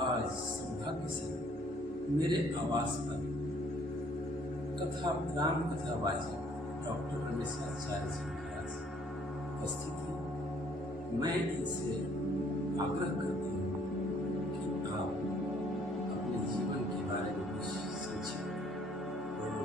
आज सौभाग्य से मेरे आवास पर राम कथावाचक डॉक्टर रमेशाचार्य जी महाराज उपस्थित हैं। मैं इनसे आग्रह करती हूँ कि आप अपने जीवन के बारे में कुछ संक्षिप्त बोलो।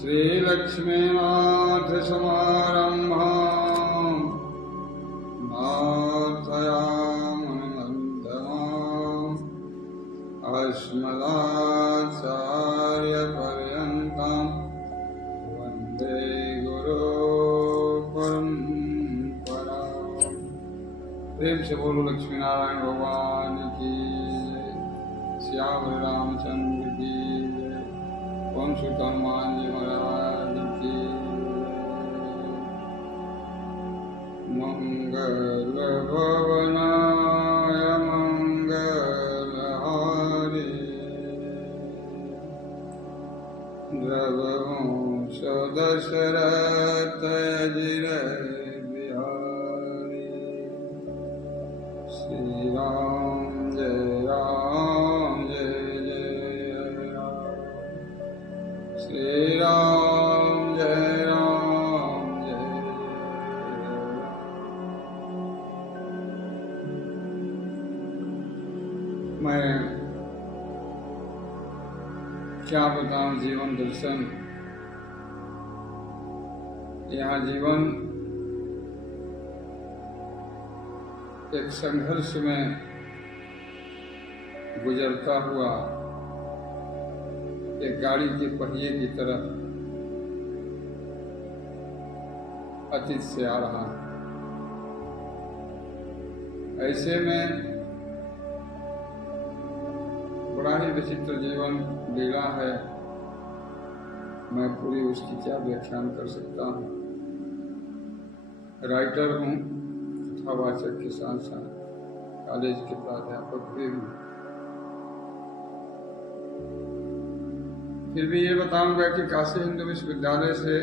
श्रीलक्ष्मीनाथ समारम्भां नाथयामनन्दनाम् अस्मदाचार्यपर्यन्तां वन्दे गुरुपरम्पराम्। प्रेम से बोलो लक्ष्मीनारायण भगवान की जय, श्याम रामचंद्र की जय, पवन सुत हनुमान जी महाराज की मंगल भवनाय मंगलहारी रघुवंश दशरथ अजिर बिहारी श्री राम जय राम जय जय राम श्री राम जय राम जय राम। मैं क्या बताऊं जीवन दर्शन। यहाँ जीवन एक संघर्ष में गुजरता हुआ एक गाड़ी के पहिए की तरह अतीत से आ रहा है। ऐसे में बड़ा ही विचित्र जीवन लीला है। मैं पूरी उसकी क्या व्याख्यान कर सकता हूँ। राइटर हूँ, कथावाचक के साथ साथ कॉलेज के प्राध्यापक भी हूँ। फिर भी ये बताऊंगा कि काशी हिंदू विश्वविद्यालय से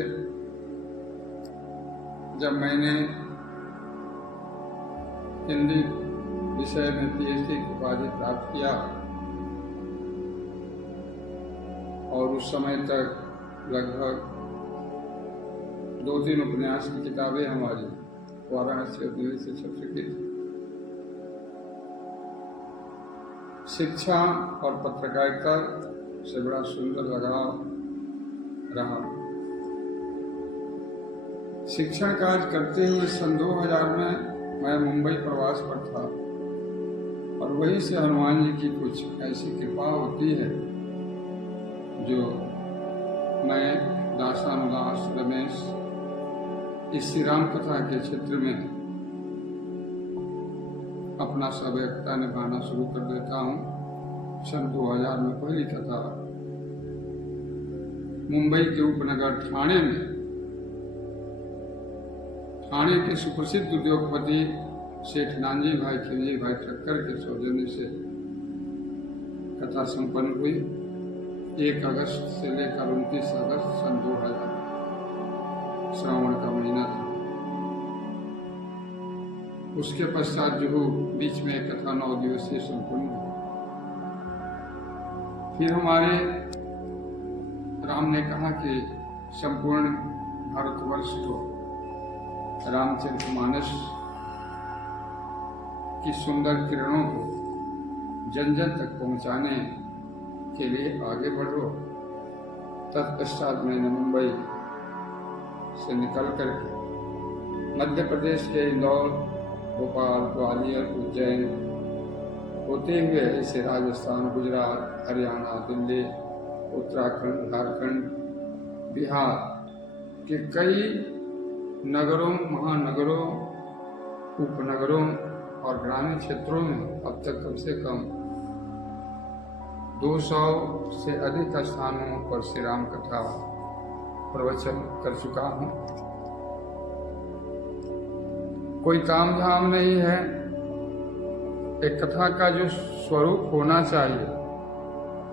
जब मैंने हिंदी विषय में PhD की उपाधि प्राप्त किया और उस समय तक लगभग 2-3 उपन्यास की किताबें हमारी वाराणसी उपनिवेश से छप चुकी थी। शिक्षा और पत्रकारिता से बड़ा सुंदर लगाव रहा। शिक्षण कार्य करते हुए सन 2000 में मैं मुंबई प्रवास पर था और वहीं से हनुमान जी की कुछ ऐसी कृपा होती है जो मैं दासानुदास रमेश इस श्री राम कथा के क्षेत्र में अपना सवैयता निभाना शुरू कर देता हूँ। सन 2000 में पहली कथा मुंबई के उपनगर ठाणे के सुप्रसिद्ध उद्योगपति सेठ नानजी भाई खिलजी भाई ठक्कर के सौजन्य से कथा संपन्न हुई। 1 अगस्त से लेकर 29 अगस्त सन 2000 श्रावण का महीना था। उसके पश्चात जो बीच में कथा 9 दिवसीय संपन्न हुई। फिर हमारे राम ने कहा कि संपूर्ण भारतवर्ष को रामचरितमानस की सुंदर किरणों को जन जन तक पहुंचाने के लिए आगे बढ़ो। तत्पश्चात मैंने मुंबई से निकल करके मध्य प्रदेश के इंदौर, भोपाल, ग्वालियर, उज्जैन होते हुए ऐसे राजस्थान, गुजरात, हरियाणा, दिल्ली, उत्तराखंड, झारखंड, बिहार के कई नगरों, महानगरों, उपनगरों और ग्रामीण क्षेत्रों में अब तक कम से कम 200 से अधिक स्थानों पर श्री राम कथा प्रवचन कर चुका हूँ। कोई तामझाम नहीं है। एक कथा का जो स्वरूप होना चाहिए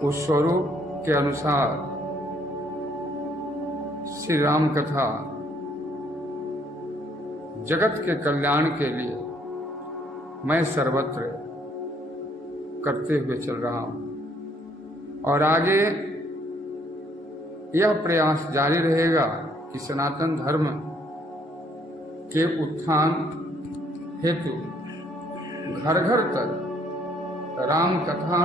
उस स्वरूप के अनुसार श्री राम कथा जगत के कल्याण के लिए मैं सर्वत्र करते हुए चल रहा हूं और आगे यह प्रयास जारी रहेगा कि सनातन धर्म के उत्थान हेतु घर घर तक राम कथा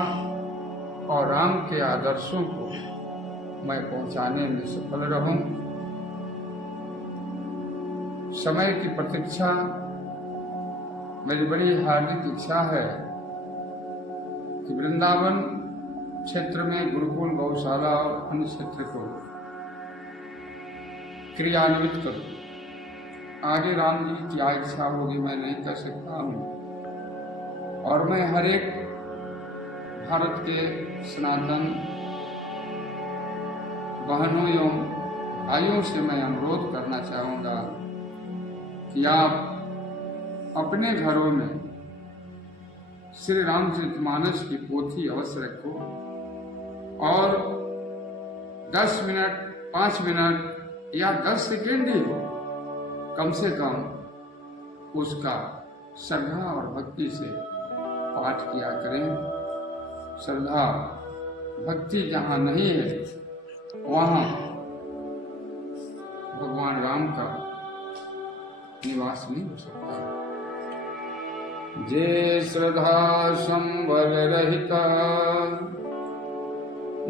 और राम के आदर्शों को मैं पहुंचाने में सफल रहूं। समय की प्रतीक्षा मेरी बड़ी हार्दिक इच्छा है कि वृंदावन क्षेत्र में गुरुकुल गौशाला और अन्य क्षेत्र को क्रियान्वित करूं। आगे राम जी की क्या इच्छा होगी मैं नहीं कह सकता हूं और मैं हर एक भारत के सनातन बहनों एवं भाइयों से मैं अनुरोध करना चाहूंगा कि आप अपने घरों में श्री रामचरितमानस की पोथी अवश्य रखो और 10 मिनट 5 मिनट या 10 सेकेंड ही हो, कम से कम उसका श्रद्धा और भक्ति से पाठ किया करें। श्रद्धा भक्ति जहाँ नहीं है वहाँ भगवान राम का निवास नहीं हो सकता। जे श्रद्धा संबल रहिता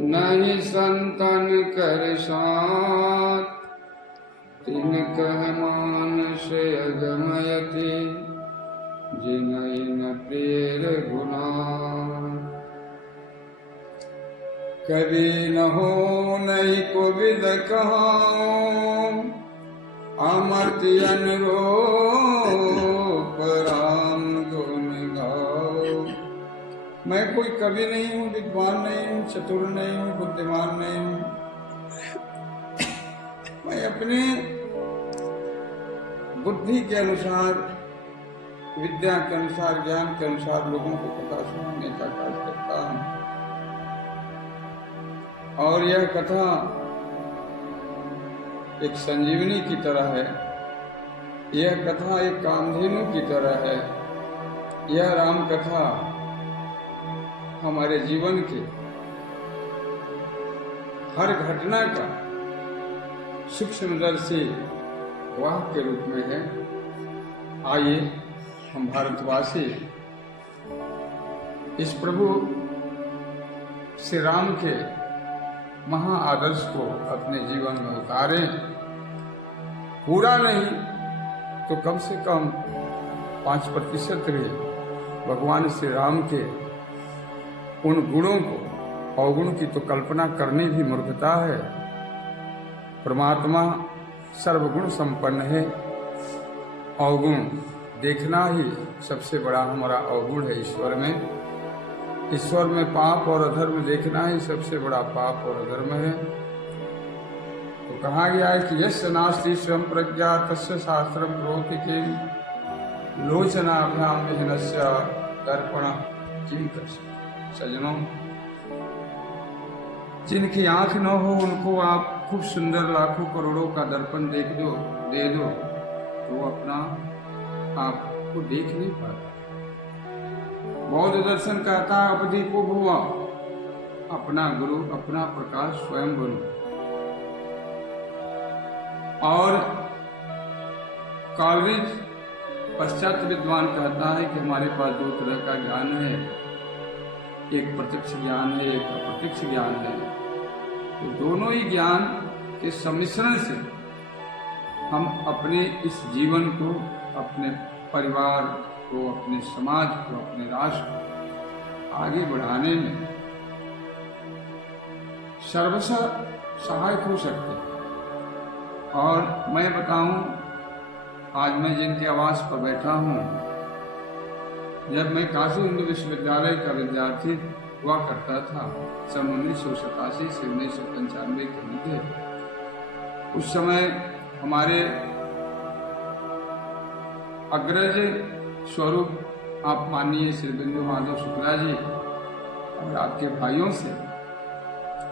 नहीं संतन कर साथ तिन कह मानस अगमयति जिन प्रिय गुना। कभी न हो नहीं को विद कहां अमर्त्य अनुरूप राम गुण गाओ। मैं कोई कवि नहीं हूँ, विद्वान नहीं हूँ, चतुर नहीं हूँ, बुद्धिमान नहीं हूँ। मैं अपने बुद्धि के अनुसार, विद्या के अनुसार, ज्ञान के अनुसार लोगों को कथा सुनाने का कार्य करता हूँ और यह कथा एक संजीवनी की तरह है। यह कथा एक कामधेनु की तरह है। यह राम कथा हमारे जीवन के हर घटना का सूक्ष्मदर्शी वाहक के रूप में है। आइए हम भारतवासी इस प्रभु श्री राम के महा आदर्श को अपने जीवन में उतारें। पूरा नहीं तो कम से कम 5% भी भगवान श्री राम के उन गुणों को, अवगुण की तो कल्पना करनी भी मूर्खता है। परमात्मा सर्वगुण संपन्न है। अवगुण देखना ही सबसे बड़ा हमारा अवगुण है। ईश्वर में पाप और अधर्म देखना ही सबसे बड़ा पाप और अधर्म है। तो कहा गया है कि यस्य नास्ति स्वयं प्रज्ञा तस्य शास्त्रम प्रोक्ति किम लोचनाभ्याम विहीनस्य दर्पण किम कस्य। सज्जनों, जिनकी आंख न हो उनको आप खूब सुंदर लाखों करोड़ों का दर्पण दे दो तो वो अपना आपको देख नहीं पाता। बौद्ध दर्शन कहता है अपदीपो भुआ, अपना गुरु अपना प्रकाश स्वयं बनो। और कॉलरिज पश्चात विद्वान कहता है कि हमारे पास दो तरह का ज्ञान है, एक प्रत्यक्ष ज्ञान है, एक अप्रत्यक्ष ज्ञान है। तो दोनों ही ज्ञान के सम्मिश्रण से हम अपने इस जीवन को, अपने परिवार को, अपने समाज को, अपने राष्ट्र को आगे बढ़ाने में सर्वथा सहायक हो सकते हैं। और मैं बताऊं, आज मैं जिनके आवास पर बैठा हूं, जब मैं काशी हिंदू विश्वविद्यालय का विद्यार्थी हुआ करता था, सन 1987 से 1995 के मध्य, उस समय हमारे अग्रज स्वरूप आप मानिए श्री बिंदु माधव शुक्ला जी और आपके भाइयों से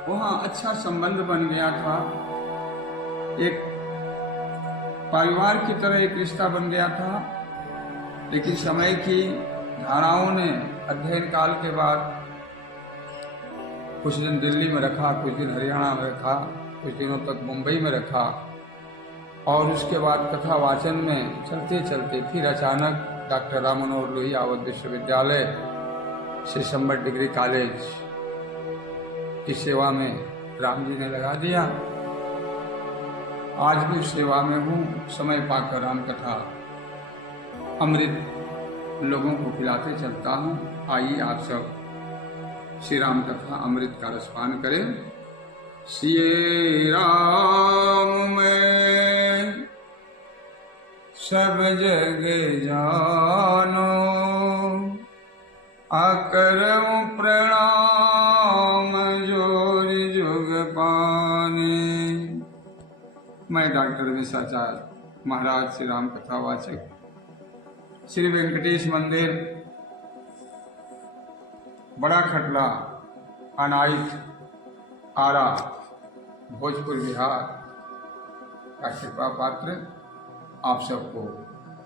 वहाँ अच्छा संबंध बन गया था। एक परिवार की तरह एक रिश्ता बन गया था। लेकिन समय की धाराओं ने अध्ययन काल के बाद कुछ दिन दिल्ली में रखा, कुछ दिन हरियाणा में रखा, कुछ दिनों तक मुंबई में रखा और उसके बाद कथा वाचन में चलते चलते फिर अचानक डॉक्टर राम मनोहर लोहिया अवध विश्वविद्यालय से संबत डिग्री कॉलेज की सेवा में राम जी ने लगा दिया। आज भी सेवा में हूँ। समय पाकर राम कथा अमृत लोगों को खिलाते चलता हूँ। आइए आप सब श्री राम कथा अमृत का रसपान करें। श्री राम में सब जग जानो, अकरऊं प्रणाम जोर जुग पाने। मैं डॉक्टर विशाचार्य महाराज श्री राम कथा वाचक श्री वेंकटेश मंदिर बड़ा खटला अनाइक आरा भोजपुर बिहार का कृपा पात्र आप सबको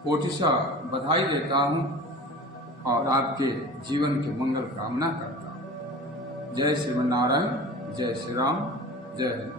कोटिशा बधाई देता हूँ और आपके जीवन के मंगल कामना करता हूँ। जय श्रीमन नारायण, जय श्री राम, जय हिंद।